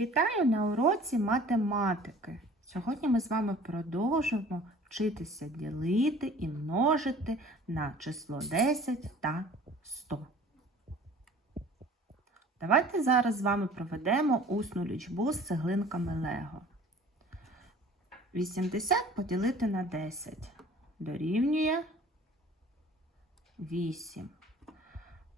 Вітаю на уроці математики. Сьогодні ми з вами продовжимо вчитися ділити і множити на число 10 та 100. Давайте зараз з вами проведемо усну лічбу з цеглинками Лего. 80 поділити на 10 дорівнює 8.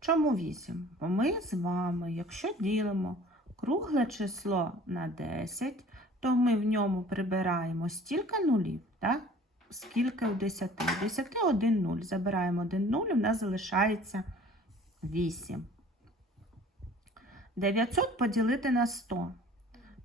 Чому 8? Бо ми з вами, якщо ділимо кругле число на 10, то ми в ньому прибираємо стільки нулів, так? скільки у 10. У 10 1 0. Забираємо 1 0, в нас залишається 8. 900 поділити на 100.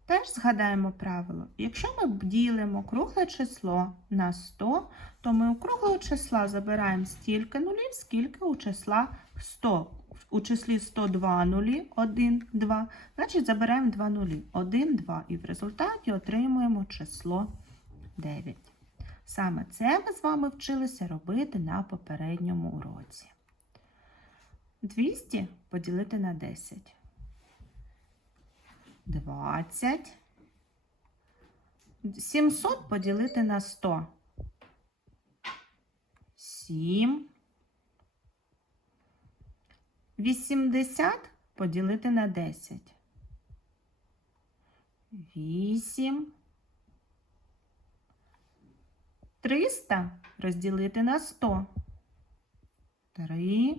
Теж згадаємо правило. Якщо ми ділимо кругле число на 100, то ми у круглого числа забираємо стільки нулів, скільки у числа 100. У числі 102 нулі, 1, 2, значить забираємо 2 нулі, 1, 2, і в результаті отримуємо число 9. Саме це ми з вами вчилися робити на попередньому уроці. 200 поділити на 10. 20. 700 поділити на 100. 7. 80 поділити на 10. 8. 300 розділити на 100. 3.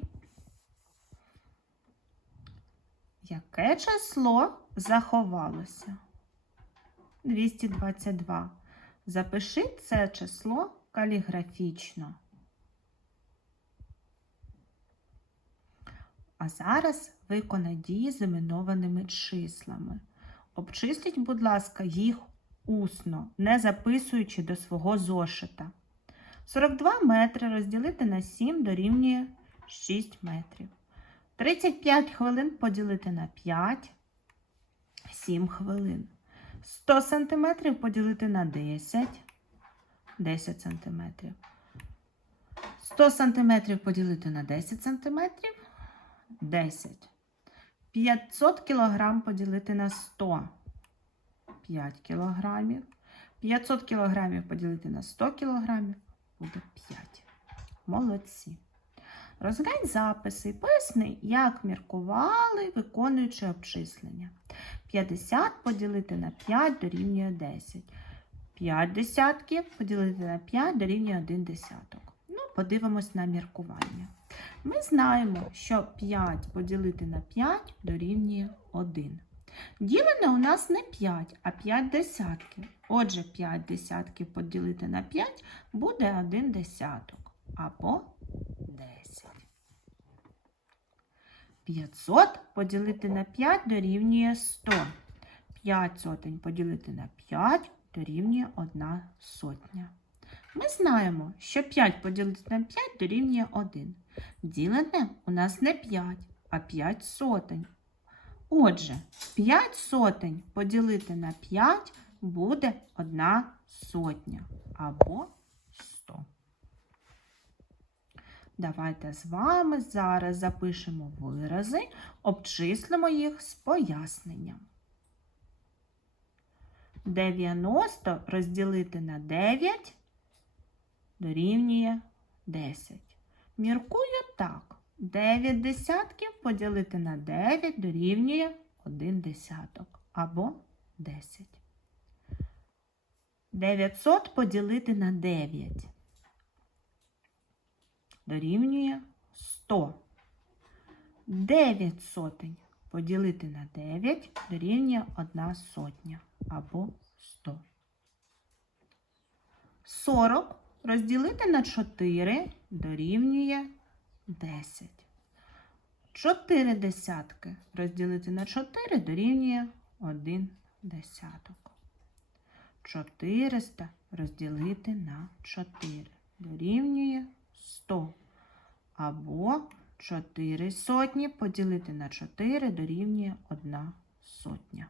Яке число заховалося? 222. Запиши це число каліграфічно. А зараз виконай дії з іменованими числами. Обчисліть, будь ласка, їх усно, не записуючи до свого зошита. 42 метри розділити на 7 дорівнює 6 метрів. 35 хвилин поділити на 5 7 хвилин. 100 сантиметрів поділити на 10 10 сантиметрів. 100 сантиметрів поділити на 10 сантиметрів 10. 500 кілограм поділити на 100 5 кілограмів. 500 кілограмів поділити на 100 кілограмів буде 5. Молодці. Розглянь записи і поясни, як міркували, виконуючи обчислення. 50 поділити на 5 дорівнює 10. 5 десятків поділити на 5 дорівнює 1 десяток. Ну, подивимось на міркування. Ми знаємо, що 5 поділити на 5 дорівнює 1. Ділене у нас не 5, а 5 десятків. Отже, 5 десятків поділити на 5 буде 1 десяток або 10. 500 поділити на 5 дорівнює 100. 5 сотень поділити на 5 дорівнює 1 сотня. Ми знаємо, що 5 поділити на 5 дорівнює 1. Ділене у нас не 5, а 5 сотень. Отже, 5 сотень поділити на 5 буде 1 сотня або 100. Давайте з вами зараз запишемо вирази, обчислимо їх з поясненням. 90 розділити на 9 дорівнює 10. Міркую так. 9 десятків поділити на 9 дорівнює 1 десяток або 10. 900 поділити на 9 дорівнює 100. 9 сотень поділити на 9 дорівнює 1 сотня або 100. 40 розділити на 4 дорівнює 10. 4 десятки розділити на 4 дорівнює 1 десяток. 400 розділити на 4 дорівнює 100. Або 4 сотні поділити на 4 дорівнює 1 сотня.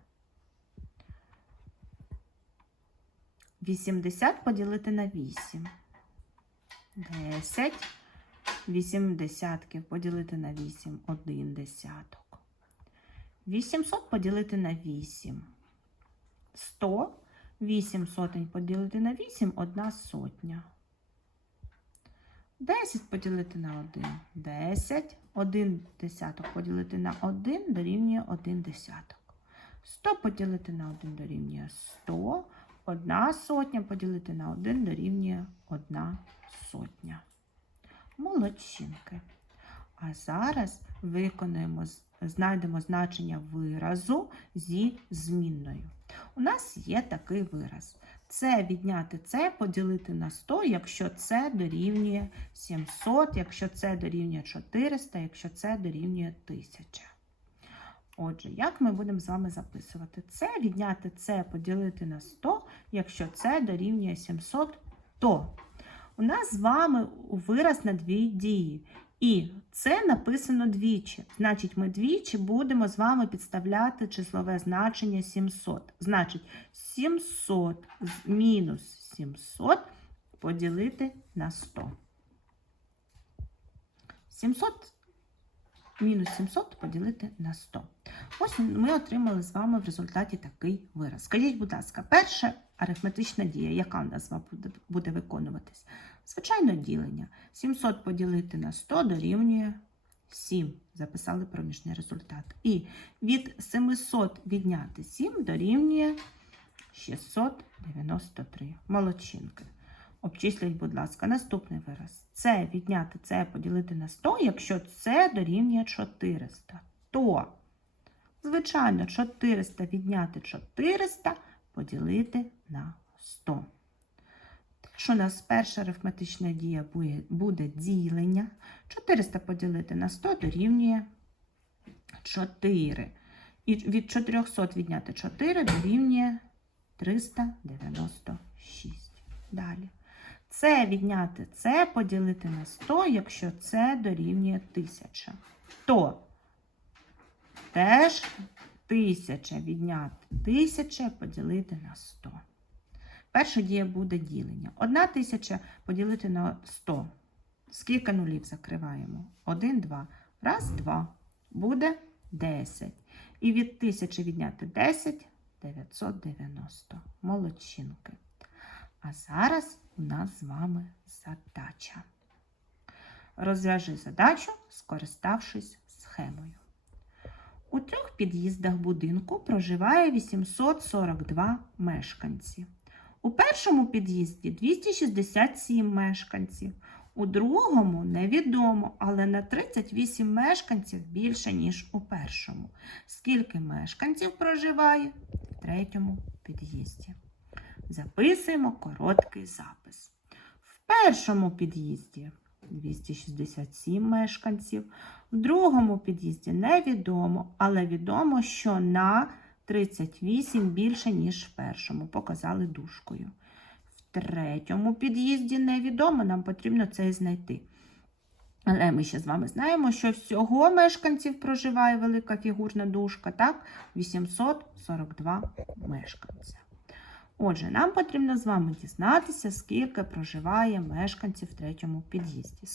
80 поділити на 8. 10. 8 десятків поділити на 8 1 десяток. 800 поділити на 8 100. 8 сотень поділити на 8 – 1 сотня. 10 поділити на 1 – 10. 1 десяток поділити на 1 дорівнює 1 десяток. 100 поділити на 1 дорівнює 100. 1 сотня поділити на 1 дорівнює 1 сотня. Молодчинки. А зараз виконуємо, знайдемо значення виразу зі змінною. У нас є такий вираз. Це відняти це, поділити на 100, якщо це дорівнює 700, якщо це дорівнює 400, якщо це дорівнює 1000. Отже, як ми будемо з вами записувати? Це відняти це, поділити на 100, якщо це дорівнює 700, то у нас з вами вираз на дві дії. І це написано двічі. Значить, ми двічі будемо з вами підставляти числове значення 700. Значить, 700 мінус 700 поділити на 100. 700 мінус 700 поділити на 100. Ось ми отримали з вами в результаті такий вираз. Скажіть, будь ласка, перша арифметична дія, яка у нас буде, буде виконуватись? Звичайно, ділення. 700 поділити на 100 дорівнює 7. Записали проміжний результат. І від 700 відняти 7 дорівнює 693. Молодчинки. Обчисліть, будь ласка, наступний вираз. Це відняти це поділити на 100, якщо це дорівнює 400. То, звичайно, 400 відняти 400 поділити на 100. Тож у нас перша арифметична дія буде- ділення. 400 поділити на 100 дорівнює 4. І від 400 відняти 4 дорівнює 396. Далі. Це відняти це поділити на 100, якщо це дорівнює 1000. То теж 1000 відняти 1000 поділити на 100. Перша дія буде ділення. 1 тисяча поділити на 100. Скільки нулів закриваємо? 1, 2. Раз, 2. Буде 10. І від 1000 відняти 10 990. Молодчинки. А зараз у нас з вами задача. Розв'яжи задачу, скориставшись схемою. У трьох під'їздах будинку проживає 842 мешканці. У першому під'їзді 267 мешканців, у другому невідомо, але на 38 мешканців більше, ніж у першому. Скільки мешканців проживає в третьому під'їзді? Записуємо короткий запис. В першому під'їзді 267 мешканців, в другому під'їзді невідомо, але відомо, що на 38 більше, ніж в першому. Показали дужкою. В третьому під'їзді невідомо, нам потрібно це знайти. Але ми ще з вами знаємо, що всього мешканців проживає велика фігурна дужка, так? 842 мешканця. Отже, нам потрібно з вами дізнатися, скільки проживає мешканців в третьому під'їзді.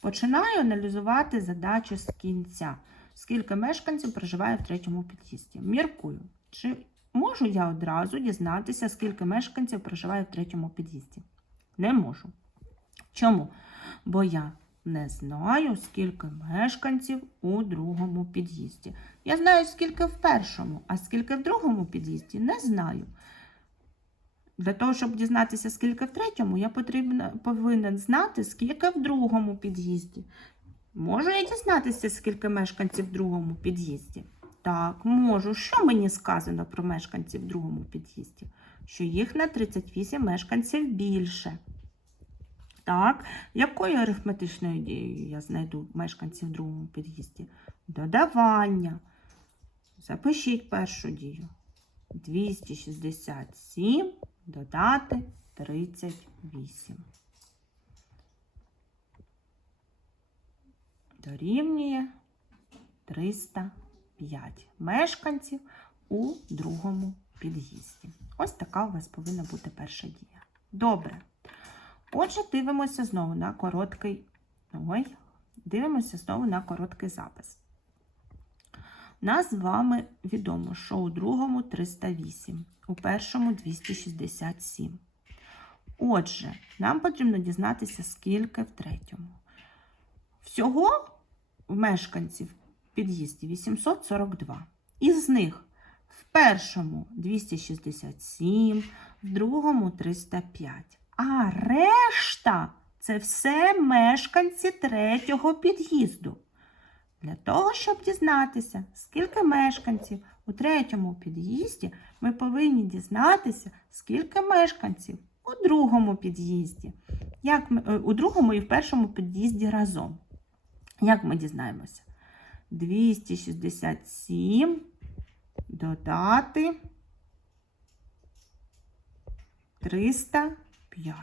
Починаю аналізувати задачу з кінця. Скільки мешканців проживає в третьому під'їзді? Міркую. Чи можу я одразу дізнатися, скільки мешканців проживає в третьому під'їзді? Не можу. Чому? Бо я не знаю, скільки мешканців у другому під'їзді. Я знаю, скільки в першому, а скільки в другому під'їзді не знаю. Для того, щоб дізнатися, скільки в третьому, я потрібно, повинен знати, скільки в другому під'їзді. Можу я дізнатися, скільки мешканців в другому під'їзді? Так, можу. Що мені сказано про мешканців в другому під'їзді? Що їх на 38 мешканців більше. Так, якою арифметичною дією я знайду мешканців в другому під'їзді? Додавання. Запишіть першу дію. 267 додати 38. Дорівнює 305 мешканців у другому під'їзді. Ось така у вас повинна бути перша дія. Добре. Отже, дивимося знову на короткий. Ой, дивимося знову на короткий запис. Нас з вами відомо, що у другому 308, у першому 267. Отже, нам потрібно дізнатися, скільки в третьому. Всього мешканців в під'їзді 842. Із них в першому 267, в другому 305. А решта це все мешканці третього під'їзду. Для того, щоб дізнатися, скільки мешканців у третьому під'їзді, ми повинні дізнатися, скільки мешканців у другому під'їзді. Як ми, е, у другому і в першому під'їзді разом. Як ми дізнаємося? 267 додати 305.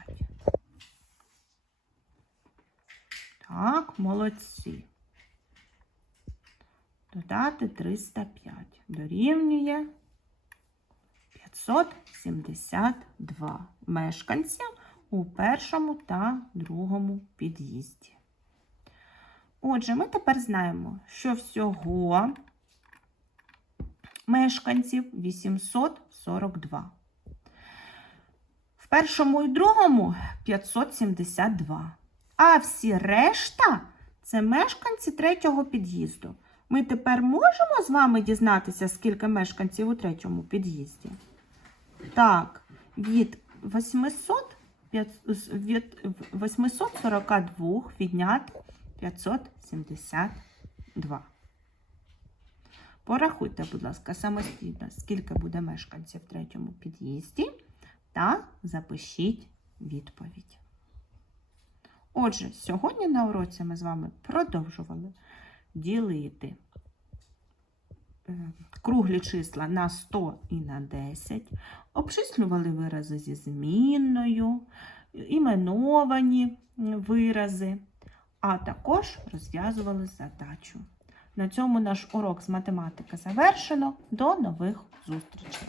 Так, молодці. Додати 305. Дорівнює 572 мешканця у першому та другому під'їзді. Отже, ми тепер знаємо, що всього мешканців 842. В першому і другому 572. А всі решта це мешканці третього під'їзду. Ми тепер можемо з вами дізнатися, скільки мешканців у третьому під'їзді? Так, від 800, п'ят- від 842 відняти 572. Порахуйте, будь ласка, самостійно, скільки буде мешканців в третьому під'їзді, та запишіть відповідь. Отже, сьогодні на уроці ми з вами продовжували ділити круглі числа на 100 і на 10, обчислювали вирази зі змінною, іменовані вирази, а також розв'язували задачу. На цьому наш урок з математики завершено. До нових зустрічей!